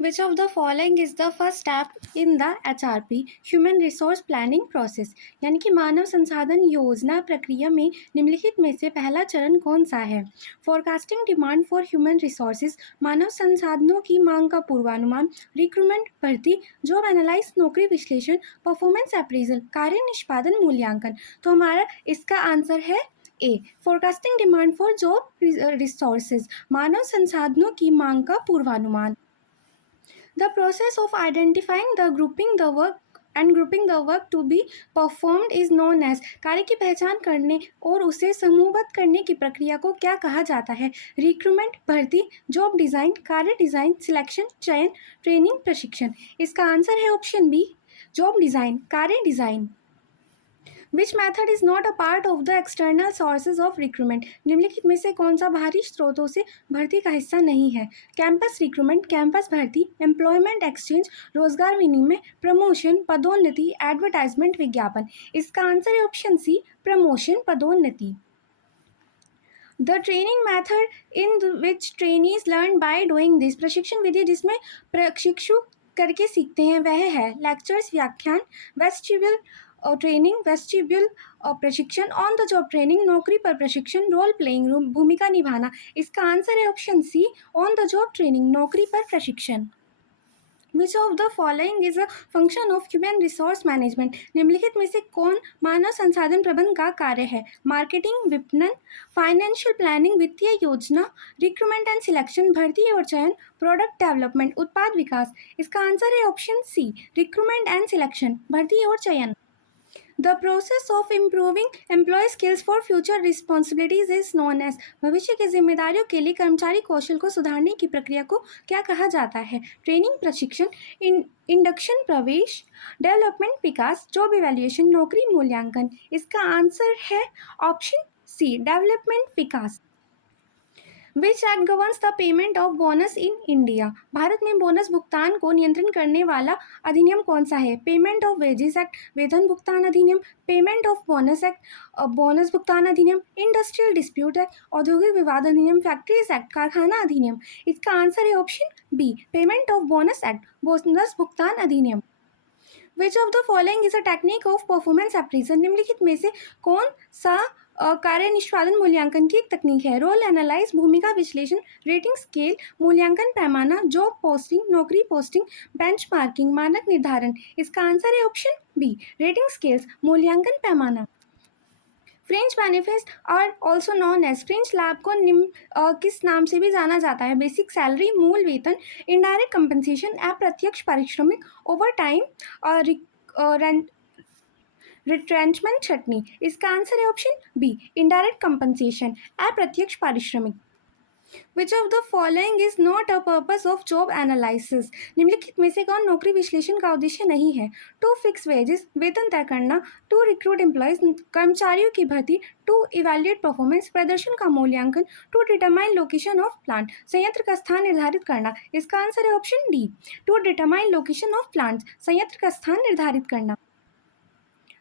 Which of the following is the first step in the HRP human resource planning process? यानी कि मानव संसाधन योजना प्रक्रिया में निम्नलिखित में से पहला चरण कौन सा है? Forecasting demand for human resources, मानव संसाधनों की मांग का पूर्वानुमान, रिक्रूटमेंट भर्ती, जॉब एनालाइज नौकरी विश्लेषण, परफॉर्मेंस अप्रेजल कार्य निष्पादन मूल्यांकन। तो हमारा इसका आंसर है A, forecasting demand for job resources, मानव संसाधनों की मांग का पूर्वानुमान। The process of identifying the grouping the work to be performed is known as, कार्य की पहचान करने और उसे समूहबद्ध करने की प्रक्रिया को क्या कहा जाता है? रिक्रूटमेंट भर्ती, जॉब डिज़ाइन, कार्य डिज़ाइन, सिलेक्शन चयन, ट्रेनिंग प्रशिक्षण। इसका आंसर है ऑप्शन बी, जॉब डिज़ाइन, कार्य design. Which method is not a part of the external sources of recruitment? निम्नलिखित में से कौन सा बाहरी स्रोतों से भर्ती का हिस्सा नहीं है? कैंपस रिक्रूटमेंट, कैंपस भर्ती, एम्प्लॉयमेंट एक्सचेंज, रोजगार विनिमय, प्रमोशन, पदोन्नति, एडवर्टाइजमेंट विज्ञापन। इसका आंसर है ऑप्शन सी, प्रमोशन पदोन्नति। The training method in which trainees learn by doing this, प्रशिक्षण विधि जिसमें प्रशिक्षु करके सीखते हैं वह है लेक्चर्स व्याख्यान, वेस्टिब्यूल ट्रेनिंग, वेस्टिब्यूल प्रशिक्षण, ऑन द जॉब ट्रेनिंग नौकरी पर प्रशिक्षण, रोल प्लेइंग रूम भूमिका निभाना। इसका आंसर है option C, on the job training नौकरी पर प्रशिक्षण। Which of the following is a function of human resource management? निम्नलिखित में से कौन मानव संसाधन प्रबंधन का कार्य है? मार्केटिंग, विपणन, फाइनेंशियल प्लानिंग, वित्तीय योजना, रिक्रूटमेंट एंड सिलेक्शन, भर्ती और चयन, प्रोडक्ट डेवलपमेंट, उत्पाद विकास। इसका आंसर है option C, recruitment and selection, भर्ती और चयन। The process of improving employee skills for future responsibilities is known as, भविष्य की जिम्मेदारियों के लिए कर्मचारी कौशल को सुधारने की प्रक्रिया को क्या कहा जाता है? ट्रेनिंग प्रशिक्षण, इंडक्शन प्रवेश, डेवलपमेंट विकास, जॉब इवैल्यूएशन नौकरी मूल्यांकन। इसका आंसर है ऑप्शन सी, डेवलपमेंट विकास। Which act governs the payment of bonus in India? भारत में बोनस भुगतान को नियंत्रण करने वाला अधिनियम कौन सा है? पेमेंट ऑफ वेजेस एक्ट, वेतन भुगतान अधिनियम, payment of bonus act, bonus भुगतान अधिनियम, इंडस्ट्रियल डिस्प्यूट एक्ट, औद्योगिक विवाद अधिनियम, फैक्ट्रीज एक्ट, कारखाना अधिनियम। इसका आंसर है option B, payment of bonus act, bonus भुगतान अधिनियम। Which of the following is a technique of performance appraisal? निम्नलिखित में से कौन सा कार्य निष्पादन मूल्यांकन की एक तकनीक है? रोल एनालाइज, भूमिका विश्लेषण, रेटिंग स्केल, मूल्यांकन पैमाना, जॉब पोस्टिंग, नौकरी पोस्टिंग, बेंचमार्किंग, मानक निर्धारण। इसका आंसर है ऑप्शन बी, रेटिंग स्केल्स, मूल्यांकन पैमाना। Fringe benefits are also known as, fringe लाभ को किस नाम से भी जाना जाता है? बेसिक सैलरी, मूल वेतन, इनडायरेक्ट कंपनसेशन, अप्रत्यक्ष पारिश्रमिक, ओवर टाइम, रिट्रेंचमेंट छटनी। इसका आंसर है ऑप्शन बी, इनडायरेक्ट कंपनसेशन, अप्रत्यक्ष पारिश्रमिक। विच of the following is not a purpose of job analysis? निम्नलिखित में से कौन नौकरी विश्लेषण का उद्देश्य नहीं है? टू फिक्स वेजेस, वेतन तय करना, टू रिक्रूट एम्प्लॉयज, कर्मचारियों की भर्ती, टू इवैल्यूएट परफॉर्मेंस, प्रदर्शन का मूल्यांकन, to determine location of plant, संयंत्र का स्थान निर्धारित करना। इसका आंसर है option D, to determine location of plant, संयंत्र का स्थान निर्धारित करना।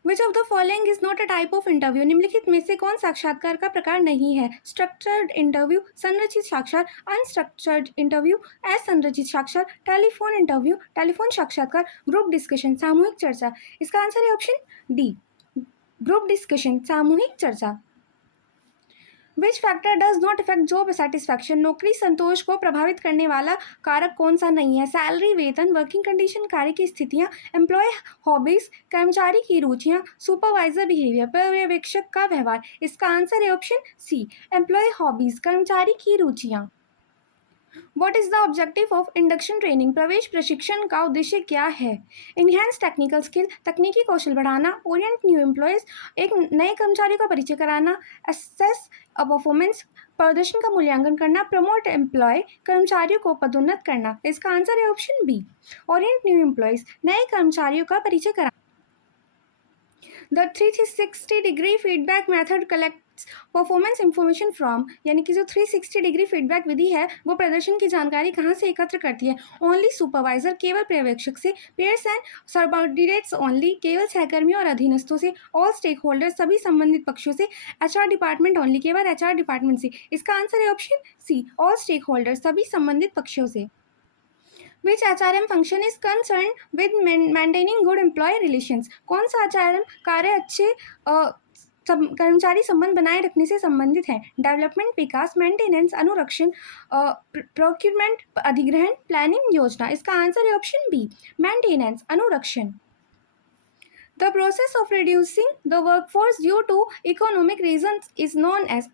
Which of the following is not a type of interview? निम्नलिखित में से कौन साक्षात्कार का प्रकार नहीं है? स्ट्रक्चर्ड इंटरव्यू, संरचित साक्षात्कार, अनस्ट्रक्चर्ड इंटरव्यू, असंरचित साक्षात्कार, टेलीफोन इंटरव्यू, टेलीफोन साक्षात्कार, ग्रुप डिस्कशन, सामूहिक चर्चा। इसका आंसर है ऑप्शन डी, ग्रुप डिस्कशन, सामूहिक चर्चा। Which factor does not effect job satisfaction? नौकरी संतोष को प्रभावित करने वाला कारक कौन सा नहीं है? सैलरी, वेतन, वर्किंग कंडीशन, कार्य की स्थितियां, एम्प्लॉय हॉबीज, कर्मचारी की रुचियां, सुपरवाइजर बिहेवियर, पर्यवेक्षक का व्यवहार। इसका आंसर है ऑप्शन सी, एम्प्लॉय हॉबीज, कर्मचारी की रुचियां। What is the objective of induction training? प्रवेश प्रशिक्षण का उद्देश्य क्या है? इनहेंस टेक्निकल स्किल, तकनीकी कौशल बढ़ाना, ओरिएंट न्यू एम्प्लॉयज, एक नए कर्मचारियों का परिचय कराना, असेस परफॉर्मेंस, प्रदर्शन का मूल्यांकन करना, प्रमोट एम्प्लॉय, कर्मचारियों को पदोन्नत करना। इसका आंसर है option B, orient new employees, नए कर्मचारियों का परिचय कराना। The 360 degree feedback method collect performance information from, यानी कि जो 360 डिग्री फीडबैक विधि है वो प्रदर्शन की जानकारी कहाँ से एकत्र करती है? ओनली सुपरवाइजर, केवल पर्यवेक्षक से, पेयर्स एंड सबऑर्डिनेट्स ओनली, केवल सहकर्मियों और अधीनस्थों से, ऑल स्टेक होल्डर्स, सभी संबंधित पक्षों से, एचआर डिपार्टमेंट ओनली, केवल एचआर डिपार्टमेंट से। इसका आंसर है option C, all stakeholders, सभी संबंधित पक्षों से। Which HRM function is concern with maintaining good employee relations? कौन सा HRM कार्य अच्छे कर्मचारी संबंध बनाए रखने से संबंधित है? डेवलपमेंट, विकास, मेंटेनेंस, अनुरक्षण, प्रोक्यूरमेंट, अधिग्रहण, प्लानिंग, योजना। इसका आंसर है ऑप्शन बी, मेंटेनेंस, अनुरक्षण। The process of reducing the workforce due to economic reasons is known as।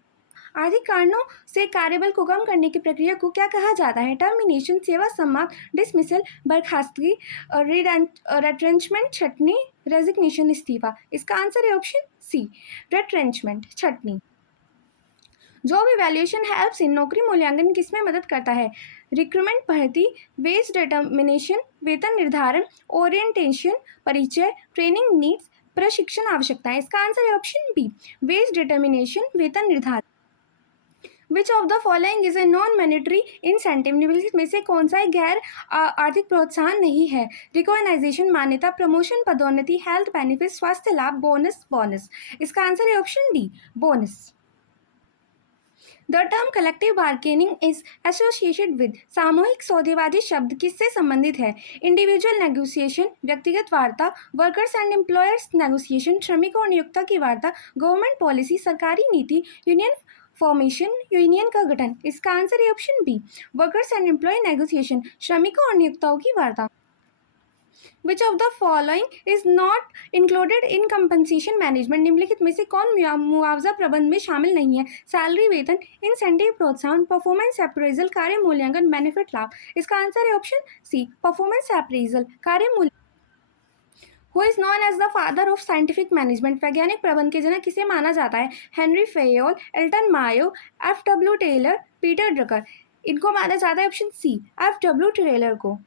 आर्थिक कारणों से कार्यबल को कम करने की प्रक्रिया को क्या कहा जाता है? टर्मिनेशन, सेवा समाप्त, डिसमिसल, बर्खास्तगी, रेट्रेंचमेंट, छटनी, रेजिग्नेशन, इस्तीफा। इसका आंसर है ऑप्शन सी, रेट्रेंचमेंट, छटनी। जॉब इवैल्यूएशन हेल्प्स इन नौकरी मूल्यांकन किसमें मदद करता है? रिक्रूटमेंट, भर्ती, वेज डिटर्मिनेशन, वेतन निर्धारण, ओरिएंटेशन, परिचय, ट्रेनिंग नीड्स, प्रशिक्षण आवश्यकताएं। इसका आंसर है ऑप्शन बी, वेज डिटर्मिनेशन, वेतन निर्धारण। Which of the following is a non monetary incentive? निम्नलिखित में से कौन सा एक गैर आर्थिक प्रोत्साहन नहीं है? रिकॉग्नाइजेशन, मान्यता, प्रमोशन, पदोन्नति, हेल्थ बेनिफिट, स्वास्थ्य लाभ, बोनस, बोनस। इसका आंसर है option D, bonus. The term collective bargaining is associated with. सामूहिक सौदेबाजी शब्द किससे संबंधित है? इंडिविजुअल नेगोशिएशन, व्यक्तिगत वार्ता, वर्कर्स एंड एम्प्लॉयर्स नेगोशिएशन, श्रमिकों और नियोक्ता की वार्ता, गवर्नमेंट पॉलिसी, सरकारी नीति, यूनियन फॉर्मेशन, यूनियन का गठन। इसका आंसर है option B, workers and employee negotiation, श्रमिकों और नियोक्ताओं की वार्ता। Which of the following is not included in compensation management? निम्नलिखित में से कौन मुआवजा प्रबंध में शामिल नहीं है? सैलरी, वेतन, इंसेंटिव, प्रोत्साहन, परफॉर्मेंस अप्रेजल, कार्य मूल्यांकन, बेनिफिट, लाभ। इसका आंसर है ऑप्शन सी, परफॉर्मेंस अप्रेजल, कार्य मूल्य। Who is known as the father of scientific management? वैज्ञानिक प्रबंध के जनक किसे माना जाता है? Henry Fayol, Elton Mayo, FW Taylor, Peter Drucker. इनको माना जाता है ऑप्शन सी, FW टेलर को।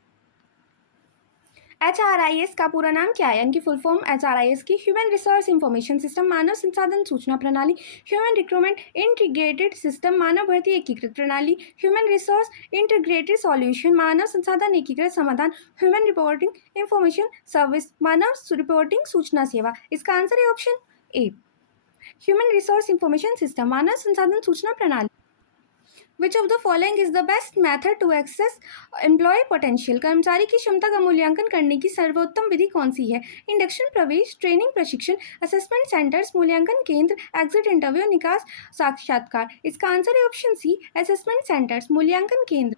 HRIS का पूरा नाम क्या है? यानी कि फुल फॉर्म HRIS की ह्यूमन रिसोर्स इंफॉर्मेशन सिस्टम, मानव संसाधन सूचना प्रणाली, ह्यूमन रिक्रूटमेंट इंटीग्रेटेड सिस्टम, मानव भर्ती एकीकृत प्रणाली, ह्यूमन रिसोर्स इंटीग्रेटेड सॉल्यूशन, मानव संसाधन एकीकृत समाधान, ह्यूमन रिपोर्टिंग इंफॉर्मेशन सर्विस, मानव रिपोर्टिंग सूचना सेवा। इसका आंसर है option A, human resource information system, मानव संसाधन सूचना प्रणाली। Which of the following is the best method to access employee potential? कर्मचारी की क्षमता का मूल्यांकन करने की सर्वोत्तम विधि कौन सी है? इंडक्शन, प्रवेश, ट्रेनिंग, प्रशिक्षण, असेसमेंट सेंटर्स, मूल्यांकन केंद्र, एग्जिट इंटरव्यू, निकास साक्षात्कार। इसका आंसर है ऑप्शन सी, असेसमेंट सेंटर्स, मूल्यांकन केंद्र।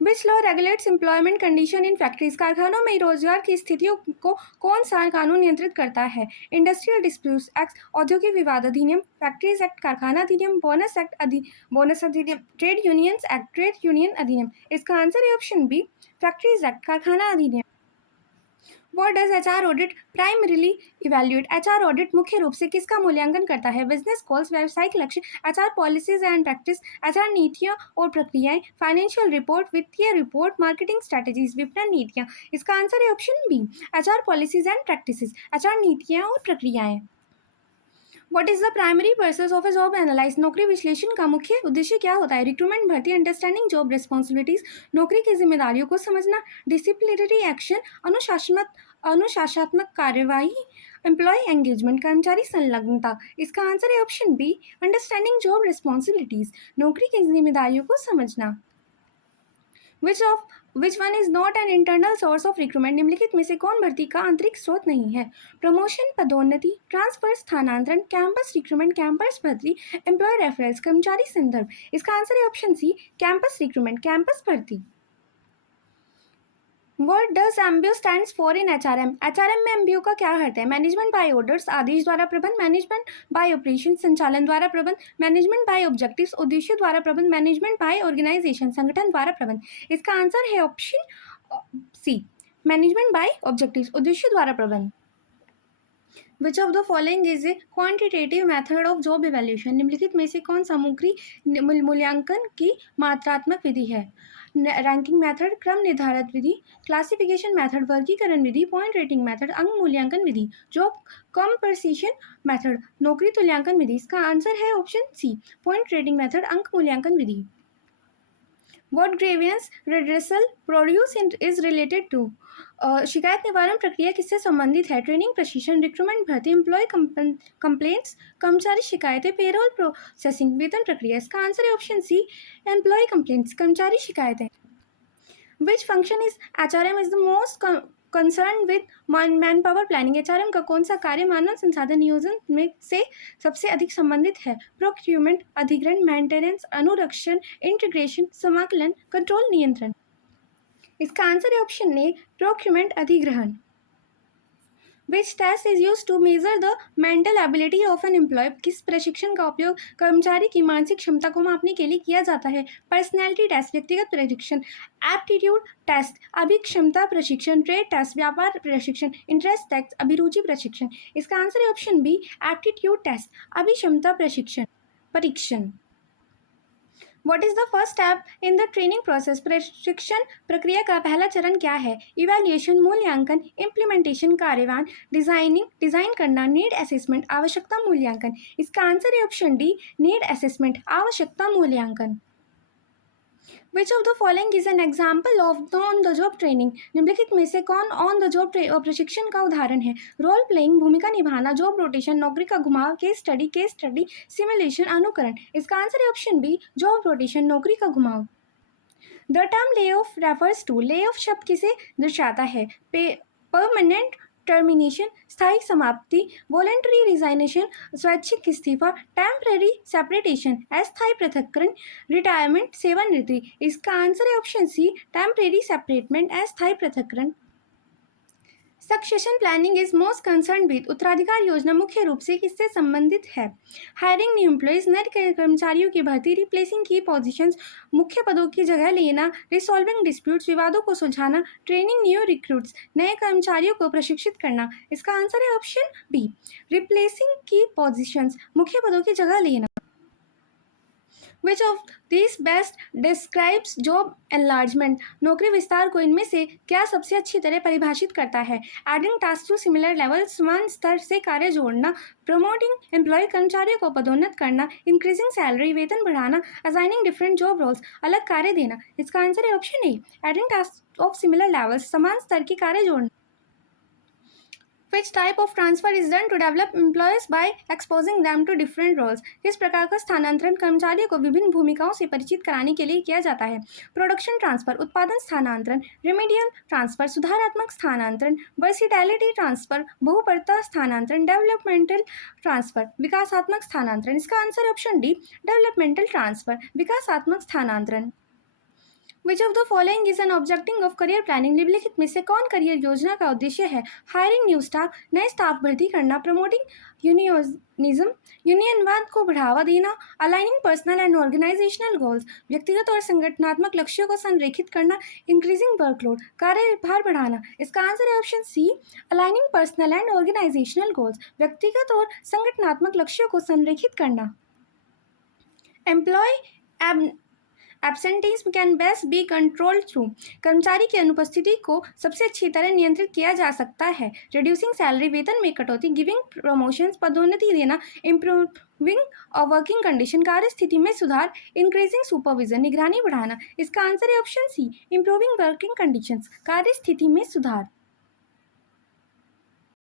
Which law regulates employment condition in factories? कारखानों में रोजगार की स्थितियों को कौन सा कानून नियंत्रित करता है? इंडस्ट्रियल डिस्प्यूट्स एक्ट, औद्योगिक विवाद अधिनियम, फैक्ट्रीज एक्ट, कारखाना अधिनियम, बोनस अधिनियम, trade unions act, trade union अधिनियम। इसका आंसर है ऑप्शन बी, फैक्ट्रीज एक्ट, कारखाना अधिनियम। What does HR audit primarily evaluate? HR audit मुख्य रूप से किसका मूल्यांकन करता है? बिजनेस गोल्स, व्यवसायिक लक्ष्य, HR policies and practice, HR नीतियाँ और प्रक्रियाएं, फाइनेंशियल रिपोर्ट, वित्तीय रिपोर्ट, मार्केटिंग स्ट्रैटेजीज, विपणन नीतियाँ। इसका आंसर है option B, HR policies and practices, HR नीतियाँ और प्रक्रियाएं। What is the primary purpose of a job analysis? नौकरी विश्लेषण का मुख्य उद्देश्य क्या होता है? रिक्रूटमेंट, भर्ती, अंडरस्टैंडिंग जॉब रिस्पॉन्सिबिलिटीज, नौकरी की जिम्मेदारियों को समझना, डिसिप्लिनरी एक्शन, अनुशासनात्मक कार्यवाही, एम्प्लॉय एंगेजमेंट, कर्मचारी संलग्नता। इसका आंसर है option B, understanding job responsibilities, नौकरी की जिम्मेदारियों को समझना। Which one is not an internal source of recruitment? निम्नलिखित में से कौन भर्ती का आंतरिक स्रोत नहीं है? प्रमोशन, पदोन्नति, ट्रांसफर, स्थानांतरण, कैंपस रिक्रूटमेंट, कैंपस भर्ती, एम्प्लॉय रेफरेंस, कर्मचारी संदर्भ। इसका आंसर है option C, campus recruitment, campus भर्ती। What does MBO stands for in HRM? HRM में MBO का क्या अर्थ है? मैनेजमेंट बाय ऑर्डर्स, आदेश द्वारा प्रबंध, मैनेजमेंट बाय ऑपरेशन, संचालन द्वारा प्रबंध, मैनेजमेंट बाय ऑब्जेक्टिव्स, उद्देश्य द्वारा प्रबंध, मैनेजमेंट बाय ऑर्गेनाइजेशन, संगठन द्वारा प्रबंध। इसका आंसर है option C, management by objectives, उद्देश्य द्वारा प्रबंध। Which of the following is a quantitative method of job evaluation? निम्नलिखित में से कौन सामग्री मूल्यांकन की मात्रात्मक विधि है? रैंकिंग मैथड, क्रम निर्धारित विधि, क्लासिफिकेशन मैथड, वर्गीकरण विधि, पॉइंट रेटिंग मैथड, अंक मूल्यांकन विधि, जॉब कंपरसेशन मैथड, नौकरी तुल्यांकन विधि। इसका आंसर है option C, point rating method, अंक मूल्यांकन विधि। What grievance redressal produce is related to? शिकायत निवारण प्रक्रिया किससे संबंधित है? ट्रेनिंग, प्रशिक्षण, रिक्रूटमेंट, भर्ती, एम्प्लॉय कंप्लेंट्स, कर्मचारी शिकायतें, पेरोल प्रोसेसिंग, वेतन प्रक्रिया। इसका आंसर है ऑप्शन सी, एम्प्लॉय कंप्लेंट्स, कर्मचारी शिकायतें। Which function is HRM is the most concern with man power planning? HRM का कौन सा कार्य मानव संसाधन नियोजन में से सबसे अधिक संबंधित है? प्रोक्यूरमेंट, अधिग्रहण, मेंटेनेंस, अनुरक्षण, इंटीग्रेशन, समाकलन, कंट्रोल, नियंत्रण। इसका आंसर है ऑप्शन ए, प्रोक्यूरमेंट, अधिग्रहण। Which test is used to measure the mental ability of an employee? किस प्रशिक्षण का उपयोग कर्मचारी की मानसिक क्षमता को मापने के लिए किया जाता है? पर्सनैलिटी टेस्ट, व्यक्तिगत प्रशिक्षण, एप्टीट्यूड टेस्ट, अभिक्षमता प्रशिक्षण, ट्रेड टेस्ट, व्यापार प्रशिक्षण, इंटरेस्ट टेस्ट, अभिरुचि प्रशिक्षण। इसका आंसर है ऑप्शन बी, एप्टीट्यूड टेस्ट, अभिक्षमता परीक्षण। What is the first step in the training process? प्रशिक्षण प्रक्रिया का पहला चरण क्या है? इवैल्यूएशन, मूल्यांकन, इम्प्लीमेंटेशन, कार्यवान, डिजाइन करना, नीड असेसमेंट, आवश्यकता मूल्यांकन। इसका आंसर है ऑप्शन डी, नीड असेसमेंट, आवश्यकता मूल्यांकन। विच of the following is an example of on the job training? निम्नलिखित में से कौन ऑन द जॉब प्रशिक्षण का उदाहरण है? रोल प्लेइंग, भूमिका निभाना, जॉब रोटेशन, नौकरी का घुमाव, केस स्टडी, सिमुलेशन, अनुकरण। इसका आंसर है ऑप्शन बी, जॉब रोटेशन, नौकरी का घुमाव। The term lay off refers to, lay off शब्द किसे दर्शाता है? परमानेंट टर्मिनेशन, स्थायी समाप्ति, वॉलंटरी रिजाइनेशन, स्वैच्छिक इस्तीफा, टेम्पररी सेपरेटेशन, अस्थायी पृथक्करण, रिटायरमेंट, सेवानिवृत्ति। इसका आंसर है ऑप्शन सी, टेम्पररी सेपरेटमेंट, अस्थायी पृथक्करण। Succession planning is most concern with, उत्तराधिकार योजना मुख्य रूप से किससे संबंधित है? हायरिंग न्यू एम्प्लॉयज, नए कर्मचारियों की भर्ती, रिप्लेसिंग की पोजीशंस, मुख्य पदों की जगह लेना, रिसॉल्विंग डिस्प्यूट्स, विवादों को सुलझाना, ट्रेनिंग न्यू रिक्रूट्स, नए कर्मचारियों को प्रशिक्षित करना। इसका आंसर है ऑप्शन बी, रिप्लेसिंग की पोजीशंस, मुख्य पदों की जगह लेना। Which of these best describes job enlargement? नौकरी विस्तार को इनमें से क्या सबसे अच्छी तरह परिभाषित करता है? Adding tasks to similar levels, समान स्तर से कार्य जोड़ना, promoting employee, कर्मचारियों को पदोन्नत करना, increasing salary, वेतन बढ़ाना, assigning different job roles, अलग कार्य देना। इसका आंसर है option A, adding tasks of similar levels, समान स्तर के कार्य जोड़ना। Which type of transfer is done to develop employees by exposing them to different roles? किस प्रकार का स्थानांतरण कर्मचारियों को विभिन्न भूमिकाओं से परिचित कराने के लिए किया जाता है? प्रोडक्शन ट्रांसफर, उत्पादन स्थानांतरण, रेमेडियल ट्रांसफर, सुधारात्मक स्थानांतरण, वर्सिटैलिटी ट्रांसफर, बहुपरता स्थानांतरण, डेवलपमेंटल ट्रांसफर, विकासात्मक स्थानांतरण। इसका answer option D, developmental transfer, विकासात्मक स्थानांतरण। Which of the following is an objective of career planning? निम्नलिखित में से कौन करियर योजना का उद्देश्य है? हायरिंग न्यू स्टाफ, नए स्टाफ भर्ती करना, प्रमोटिंग यूनियनिज्म, यूनियनवाद को बढ़ावा देना, aligning personal and organisational goals, व्यक्तिगत और संगठनात्मक लक्ष्यों को संरेखित करना, इंक्रीजिंग वर्कलोड, कार्यभार बढ़ाना। इसका आंसर है option C, aligning personal and organisational goals, व्यक्तिगत और संगठनात्मक लक्ष्यों को संरेखित करना। Employee absenteeism can best be controlled through, कर्मचारी की अनुपस्थिति को सबसे अच्छी तरह नियंत्रित किया जा सकता है। रिड्यूसिंग सैलरी, वेतन में कटौती, गिविंग प्रमोशंस, पदोन्नति देना, इम्प्रूविंग वर्किंग कंडीशन, कार्य स्थिति में सुधार, इंक्रीजिंग सुपरविजन, निगरानी बढ़ाना। इसका आंसर है option C, improving working conditions, कार्य स्थिति में सुधार।